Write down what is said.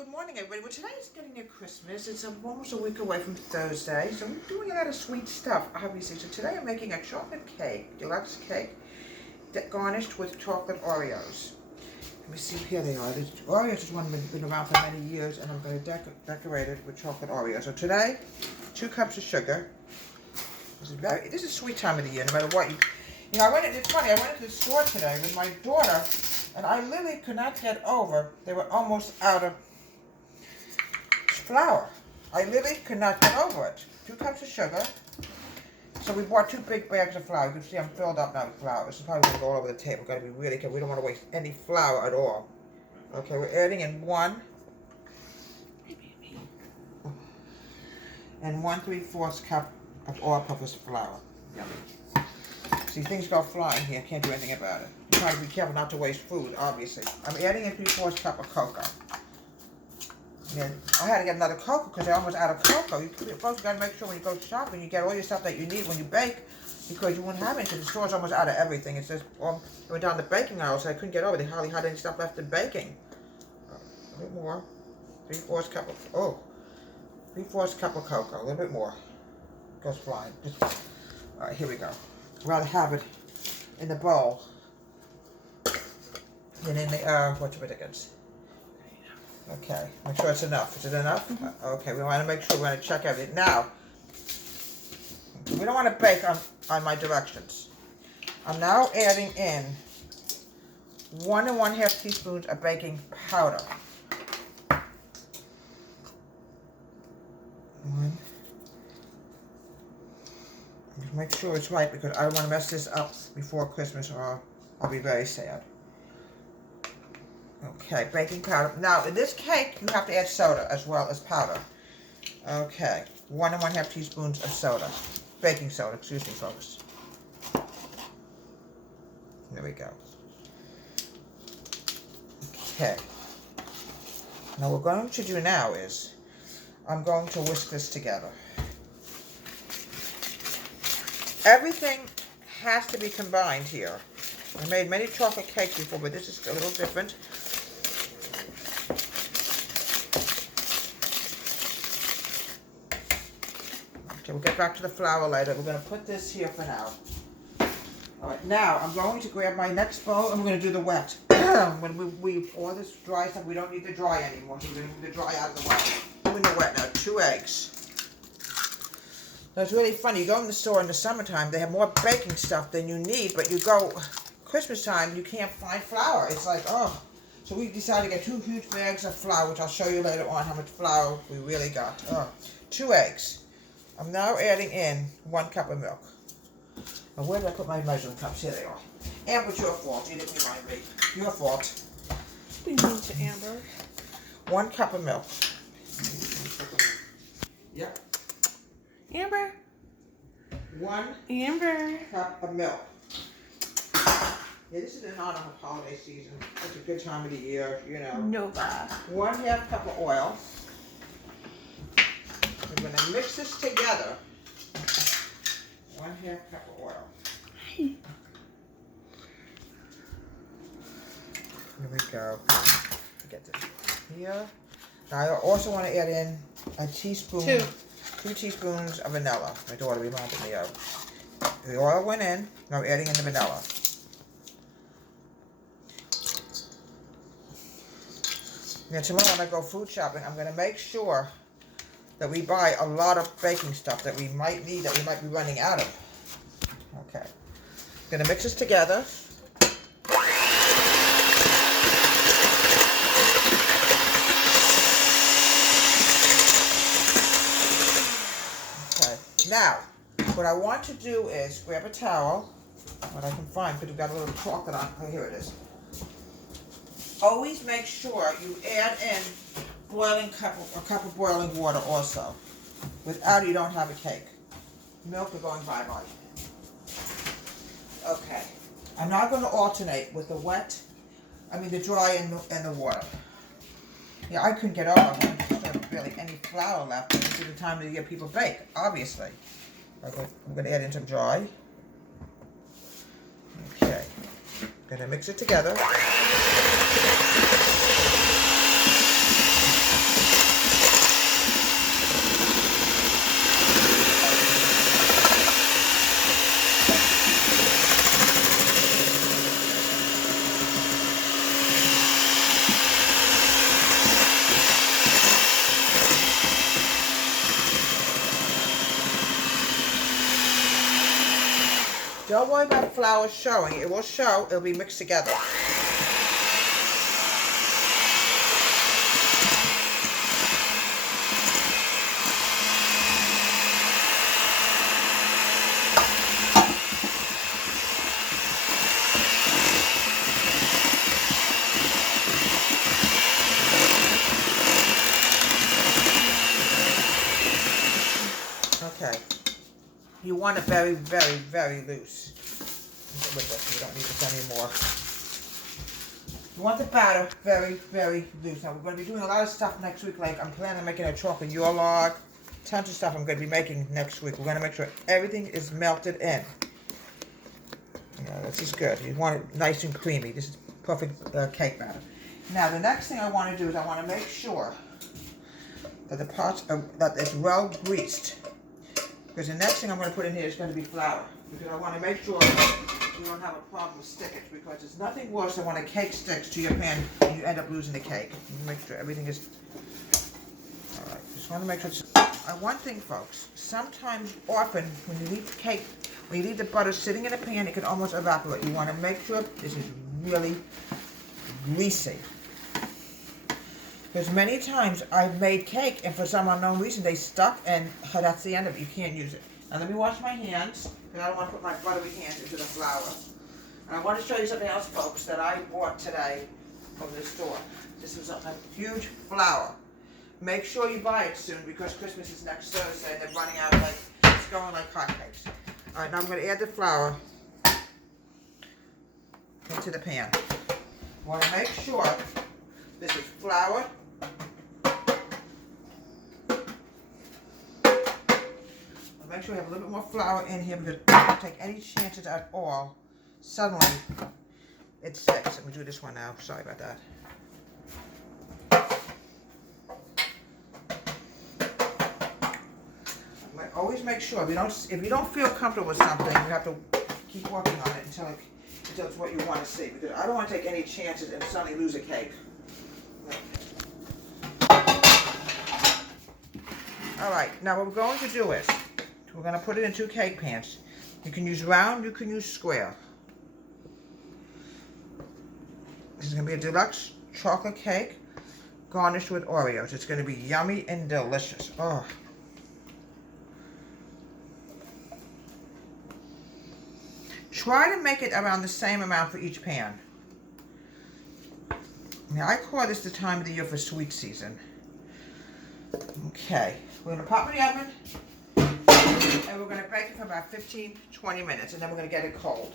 good morning, everybody. Well, today is getting near Christmas. It's almost a week away from Thursday, so we're doing a lot of sweet stuff, obviously. So today I'm making a chocolate cake, deluxe cake, garnished with chocolate Oreos. Let me see, here they are. The Oreos is one that's been around for many years, and I'm going to decorate it with chocolate Oreos. So today, 2 cups of sugar. This is sweet time of the year, no matter what. You know, it's funny, I went to the store today with my daughter, and I literally could not get over, they were almost out of flour. I literally could not get over it. 2 cups of sugar. So we bought 2 big bags of flour. You can see I'm filled up now with flour. This is probably going to go all over the table. Got to be really careful. We don't want to waste any flour at all. Okay, we're adding in 1 and 1 3/4 cup of all-purpose flour. See, things go flying here. Can't do anything about it. Try to be careful not to waste food, obviously. I'm adding in 3/4 cup of cocoa. And I had to get another cocoa because they're almost out of cocoa. You folks got to make sure when you go shopping, you get all your stuff that you need when you bake, because you won't have any. Because the store's almost out of everything. It's just, I went down the baking aisle, so I couldn't get over. They hardly had any stuff left in baking. A bit more. 3/4 cup of 3/4 cup of cocoa. A little bit more. Goes flying. All right, here we go. I'd rather have it in the bowl than in the what's the ridiculous. Okay, make sure it's enough. Is it enough? Mm-hmm. Okay, we want to make sure we're going to check everything. Now, we don't want to bake on my directions. I'm now adding in 1 1/2 teaspoons of baking powder. 1. Just make sure it's right, because I don't want to mess this up before Christmas, or I'll be very sad. Okay, baking powder. Now, in this cake, you have to add soda as well as powder. Okay, 1 1/2 teaspoons of soda. Baking soda, excuse me, folks. There we go. Okay. Now, what we're going to do now is, I'm going to whisk this together. Everything has to be combined here. I made many chocolate cakes before, but this is a little different. Okay, we'll get back to the flour later. We're going to put this here for now. All right, now I'm going to grab my next bowl, and we're going to do the wet. When we all this dry stuff, we don't need the dry anymore. So we're going to do the dry out of the wet. Doing the wet now. 2 eggs. Now, it's really funny. You go in the store in the summertime, they have more baking stuff than you need, but you go Christmas time, you can't find flour. It's like, oh. So we decided to get 2 huge bags of flour, which I'll show you later on how much flour we really got. 2 eggs. I'm now adding in 1 cup of milk. Now, where did I put my measuring cups? Here they are. Amber, it's your fault. You didn't remind me. Your fault. We need to Amber. 1 cup of milk. Yep. Amber. 1 Amber. cup of milk. Yeah, this is an honor of holiday season. It's a good time of the year, you know. Nova. 1/2 cup of oil. We're going to mix this together. 1/2 cup of oil. Here we go. Get this here. Now I also want to add in a teaspoon, 2 teaspoons of vanilla. My daughter reminded me of. The oil went in. Now we're adding in the vanilla. Now tomorrow when I go food shopping, I'm going to make sure that we buy a lot of baking stuff that we might need, that we might be running out of. Okay. I'm going to mix this together. Okay. Now, what I want to do is grab a towel, what I can find, because we've got a little chocolate on. Oh, here it is. Always make sure you add in a cup of boiling water also. Without it, you don't have a cake. Milk is going bye-bye. Okay. I'm now going to alternate with the dry and the water. Yeah, I couldn't get over. I wanted to serve really any flour left. This is the time of the year people bake, obviously. Okay, I'm going to add in some dry. Okay. Going to mix it together. Don't worry about flour showing. It will show. It'll be mixed together. Okay. You want it very, very, very loose. With this, we don't need this anymore. You want the batter very, very loose. Now we're going to be doing a lot of stuff next week. Like I'm planning on making a chocolate yule log. Tons of stuff I'm going to be making next week. We're going to make sure everything is melted in. Yeah, this is good. You want it nice and creamy. This is perfect cake batter. Now the next thing I want to do is I want to make sure that the pots are, that it's well greased. Because the next thing I'm going to put in here is going to be flour. Because I want to make sure you don't have a problem with stickage. Because there's nothing worse than when a cake sticks to your pan and you end up losing the cake. You make sure everything is... Alright, just want to make sure it's... one thing, folks. Sometimes, often, when you leave the cake, when you leave the butter sitting in a pan, it can almost evaporate. You want to make sure this is really greasy. Because many times I've made cake and for some unknown reason they stuck and that's the end of it. You can't use it. Now let me wash my hands because I don't want to put my buttery hands into the flour. And I want to show you something else, folks, that I bought today from the store. This is a huge flour. Make sure you buy it soon because Christmas is next Thursday and they're running out like, it's going like hotcakes. Alright, now I'm going to add the flour into the pan. I want to make sure this is flour. Make sure we have a little bit more flour in here because I don't take any chances at all. Suddenly, it sticks. Let me do this one now. Sorry about that. Always make sure if you don't feel comfortable with something, you have to keep working on it until it's what you want to see. Because I don't want to take any chances and suddenly lose a cake. All right. Now what we're going to do is. We're going to put it in 2 cake pans. You can use round, you can use square. This is going to be a deluxe chocolate cake garnished with Oreos. It's going to be yummy and delicious. Oh. Try to make it around the same amount for each pan. Now I call this the time of the year for sweet season. Okay. We're going to pop it in the oven. And we're going to bake it for about 15-20 minutes, and then we're going to get it cold.